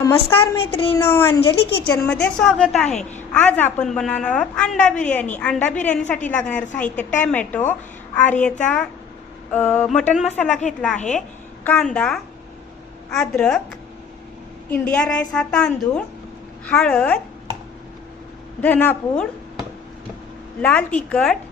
नमस्कार मैत्रिणींनो, अंजली किचनमध्ये स्वागत आहे। आज आपण बनवणार आहोत अंडा बिर्याणी। अंडा बिर्याणीसाठी लागणारे साहित्य: टोमॅटो, आर्यचा मटन मसाला घेतला आहे, कांदा, अद्रक, इंडिया राईस हा तांदूळ, हळद, धनापूड, लाल तिखट,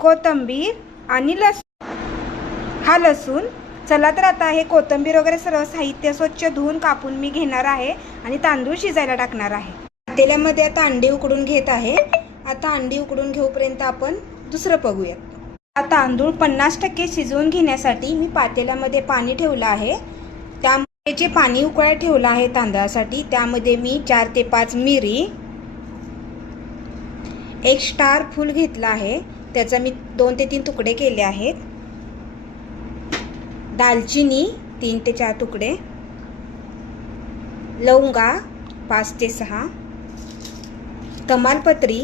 कोथिंबीर आणि लसूण। हा लसूण। चला तर आता हे कोथिंबीर वगैरे सर्व साहित्य स्वच्छ धुवून कापून मी घेणार आहे आणि तांदूळ शिजायला टाकणार आहे। पातेल्यामध्ये आता अंडी उकडून घेत आहे। आता अंडी उकडून घेऊपर्यंत आपण दुसरं बघूयात। आता तांदूळ 50% शिजवून घेण्यासाठी मी पातेल्यामध्ये पाणी ठेवलं आहे। त्यामध्ये जे पाणी उकळायला ठेवलं आहे तांदळासाठी, त्यामध्ये मी 4 ते 5 मिरी, एक स्टार फूल घेतला आहे, त्याचा मी 2 ते 3 तुकडे केले आहेत, दालचिनी 3 ते 4 तुकडे, लवंगा 5 ते 6, तमालपत्री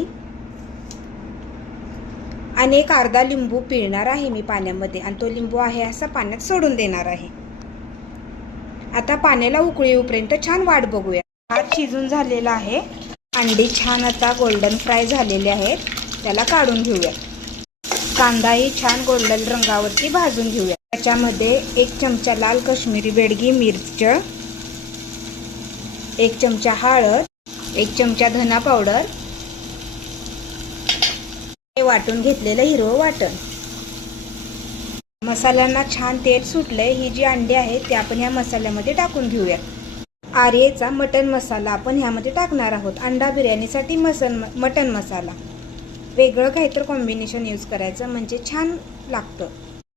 आणि एक अर्धा लिंबू पिळणार आहे मी पाण्यामध्ये, आणि तो लिंबू आहे असा पाण्यात सोडून देणार आहे। आता पाण्याला उकळी येऊपर्यंत छान वाट बघूया। भात शिजून झालेला आहे, अंडी छान आता गोल्डन फ्राय झालेले आहेत, त्याला काढून घेऊया। कांदाही छान गोल्डन रंगावरती भाजून घेऊया। त्याच्यामध्ये 1 चमचा लाल काश्मीरी बेडगी मिर्च, 1 चमचा हळद, 1 चमचा धना पावडर, हे वाटून घेतलेलं हिरवं वाटण। मसाल्यांना छान तेल सुटलंय। ही जी अंडी आहेत ते आपण ह्या मसाल्यामध्ये टाकून घेऊयात। आर्यचा मटन मसाला आपण ह्यामध्ये टाकणार आहोत। अंडा बिर्याणीसाठी मटन मसाला वेगळं काहीतरी कॉम्बिनेशन यूज करायचं, म्हणजे छान लागतं।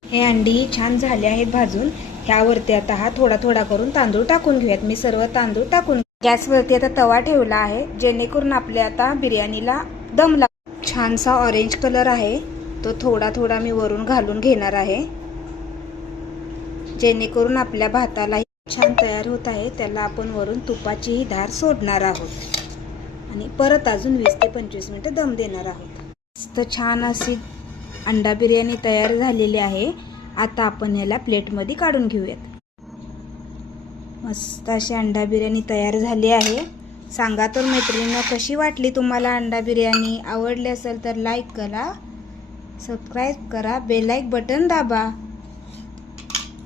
हे अंडी छान झाले आहेत भाजून। ह्यावरती आता हा थोडा थोडा करून तांदूळ टाकून घेऊयात। मी सर्व तांदूळ टाकून गॅसवरती आता तवा ठेवला आहे, जेणेकरून आपल्या आता बिर्याणीला दम लाग। छानसा ऑरेंज कलर आहे, तो थोडा थोडा मी वरून घालून घेणार आहे, जेणेकरून आपल्या भाताला छान तयार होत आहे। त्याला आपण वरून तुपाचीही धार सोडणार आहोत आणि परत अजून 20 ते 25 मिनिटं दम देणार आहोत। मस्त छान अशी अंडा बिर्याणी तयार झालेली आहे। आता आपण याला प्लेटमध्ये काढून घेऊयात। मस्त अशी अंडा बिर्याणी तयार झाली आहे। सांगा तर मैत्रिणींनो, कशी वाटली तुम्हाला अंडा बिर्याणी? आवडली असेल तर लाईक करा, सबस्क्राईब करा, बेल आयकॉन बटन दाबा।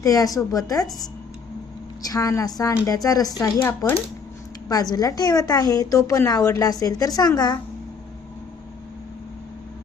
त्यासोबतच छान असा अंड्याचा रस्साही आपण बाजूला ठेवत आहे, तो पण आवडला असेल तर सांगा।